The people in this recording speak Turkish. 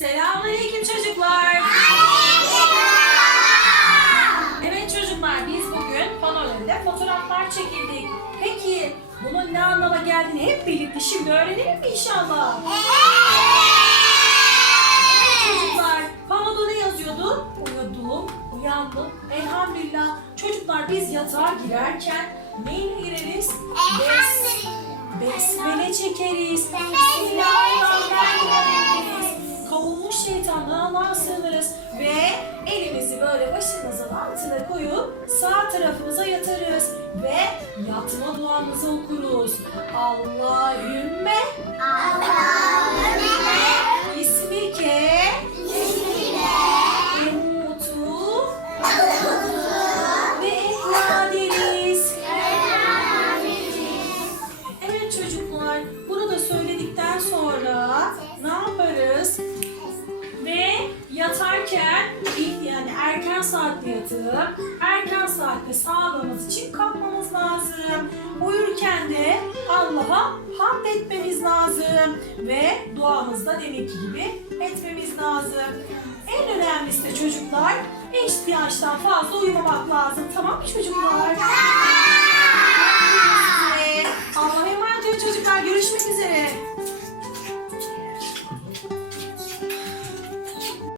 Selamünaleyküm çocuklar. Evet çocuklar biz bugün pano önünde fotoğraflar çekildik. Peki bunun ne anlama geldiğini hep birlikte şimdi öğrenelim mi inşallah? Çocuklar panoda ne yazıyordu? Uyudum, uyandım. Elhamdülillah. Çocuklar biz yatağa girerken neyle gireriz? Bes, besmele çekeriz. Allah'a sığınırız. Ve elimizi böyle başımızın altına koyup sağ tarafımıza yatarız. Ve yatma duamızı okuruz. Allahümme ismike emutu ve ehya deriz. Evet çocuklar, yatarken ilk yani erken saatte yatıp erken saatte sağlığımız için kalkmamız lazım. Uyurken de Allah'a hamd etmemiz lazım ve duamızda demek gibi etmemiz lazım. En önemlisi de çocuklar ihtiyaçtan fazla uyumamak lazım. Tamam mı çocuklar? Allah'a emanet olun çocuklar. Görüşmek üzere.